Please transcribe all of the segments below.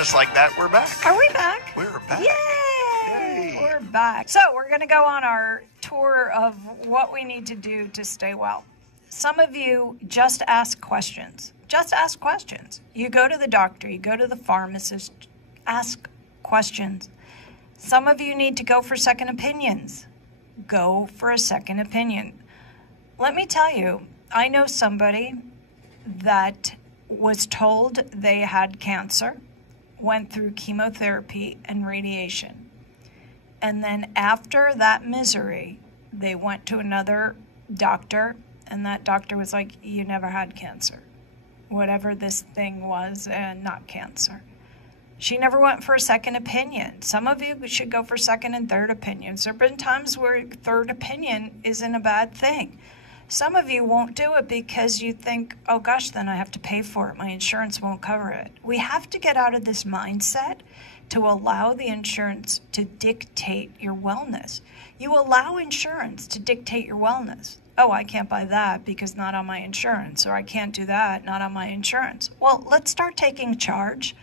just like that, we're back. Are we back? We're back. Yay! We're back. So we're going to go on our tour of what we need to do to stay well. Some of you just ask questions. Just ask questions. You go to the doctor, you go to the pharmacist, ask questions. Some of you need to go for second opinions. Go for a second opinion. Let me tell you, I know somebody that was told they had cancer, went through chemotherapy and radiation. And then after that misery, they went to another doctor, and that doctor was like, you never had cancer. Whatever this thing was, and not cancer. She never went for a second opinion. Some of you should go for second and third opinions. There have been times where third opinion isn't a bad thing. Some of you won't do it because you think, oh gosh, then I have to pay for it. My insurance won't cover it. We have to get out of this mindset to allow the insurance to dictate your wellness. You allow insurance to dictate your wellness. Oh, I can't buy that because not on my insurance, or I can't do that, not on my insurance. Well, let's start taking charge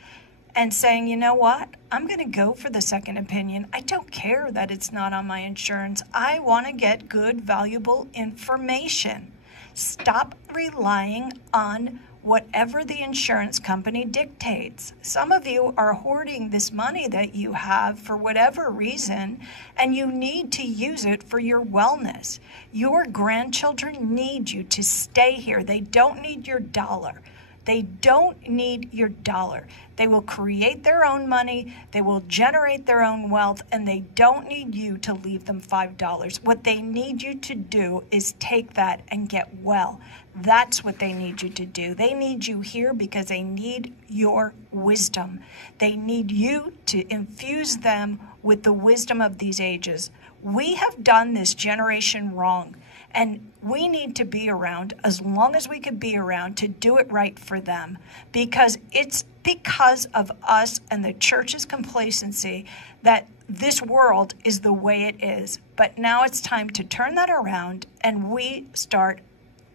and saying, you know what, I'm going to go for the second opinion. I don't care that it's not on my insurance. I want to get good, valuable information. Stop relying on whatever the insurance company dictates. Some of you are hoarding this money that you have for whatever reason, and you need to use it for your wellness. Your grandchildren need you to stay here. They don't need your dollar. They don't need your dollar. They will create their own money, they will generate their own wealth, and they don't need you to leave them $5. What they need you to do is take that and get well. That's what they need you to do. They need you here because they need your wisdom. They need you to infuse them with the wisdom of these ages. We have done this generation wrong. And we need to be around as long as we could be around to do it right for them, because it's because of us and the church's complacency that this world is the way it is. But now it's time to turn that around and we start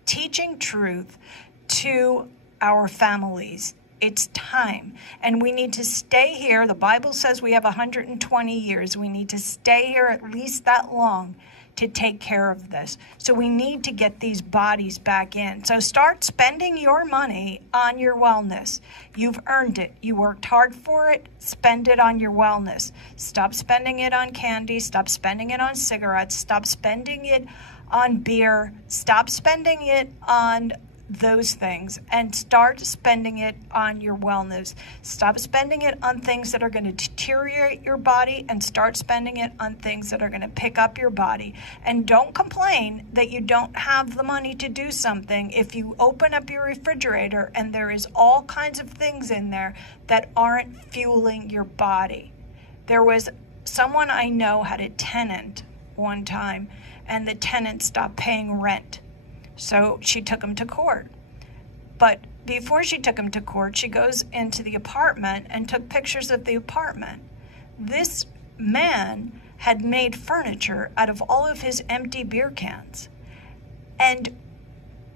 teaching truth to our families. It's time. And we need to stay here. The Bible says we have 120 years. We need to stay here at least that long to take care of this. So we need to get these bodies back in. So start spending your money on your wellness. You've earned it. You worked hard for it. Spend it on your wellness. Stop spending it on candy. Stop spending it on cigarettes. Stop spending it on beer. Stop spending it on those things and start spending it on your wellness. Stop spending it on things that are going to deteriorate your body and start spending it on things that are going to pick up your body. And don't complain that you don't have the money to do something if you open up your refrigerator and there is all kinds of things in there that aren't fueling your body. There was someone I know had a tenant one time, and the tenant stopped paying rent. So she took him to court. But before she took him to court, she goes into the apartment and took pictures of the apartment. This man had made furniture out of all of his empty beer cans,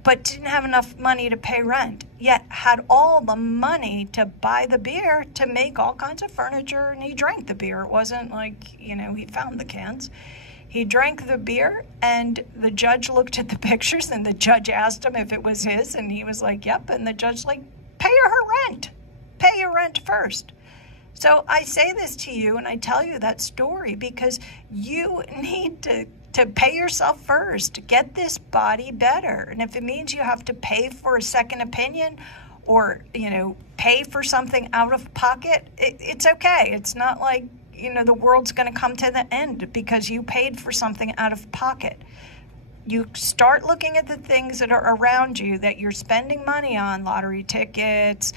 but didn't have enough money to pay rent, yet had all the money to buy the beer to make all kinds of furniture, and he drank the beer. It wasn't like, he found the cans. He drank the beer, and the judge looked at the pictures, and the judge asked him if it was his, and he was like, yep. And the judge like, pay her rent. Pay your rent first. So I say this to you, and I tell you that story because you need to pay yourself first. Get this body better. And if it means you have to pay for a second opinion or, pay for something out of pocket, it's okay. It's not like, the world's going to come to the end because you paid for something out of pocket. You start looking at the things that are around you that you're spending money on, lottery tickets,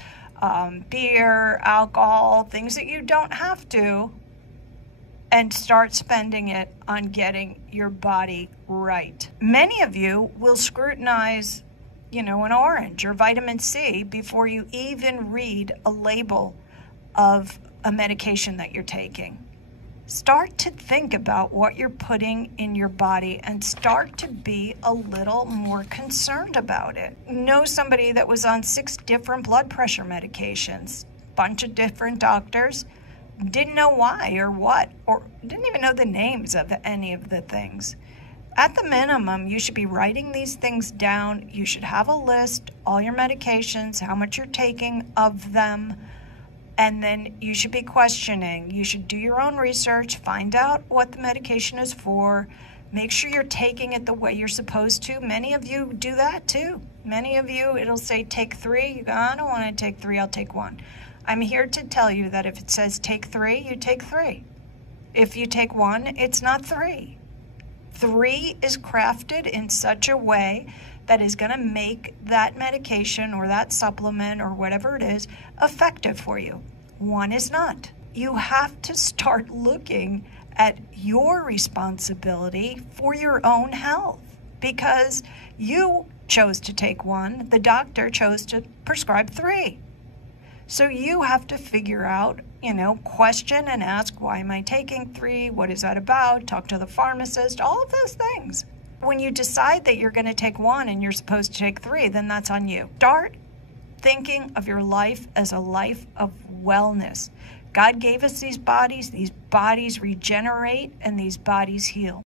beer, alcohol, things that you don't have to, and start spending it on getting your body right. Many of you will scrutinize, an orange or vitamin C before you even read a label of a medication that you're taking. Start to think about what you're putting in your body and start to be a little more concerned about it. Know somebody that was on 6 different blood pressure medications. bunch of different doctors, didn't know why or what, or didn't even know the names of any of the things. At the minimum, you should be writing these things down. You should have a list, all your medications, how much you're taking of them, and then you should be questioning. You should do your own research, find out what the medication is for, make sure you're taking it the way you're supposed to. Many of you do that too. Many of you, it'll say take 3. You go, I don't want to take 3, I'll take 1. I'm here to tell you that if it says take 3, you take 3. If you take 1, it's not 3. 3 is crafted in such a way that is going to make that medication or that supplement or whatever it is effective for you. 1 is not. You have to start looking at your responsibility for your own health because you chose to take 1, the doctor chose to prescribe 3. So you have to figure out, question and ask, why am I taking 3? What is that about? Talk to the pharmacist, all of those things. When you decide that you're going to take 1 and you're supposed to take 3, then that's on you. Start thinking of your life as a life of wellness. God gave us these bodies regenerate and these bodies heal.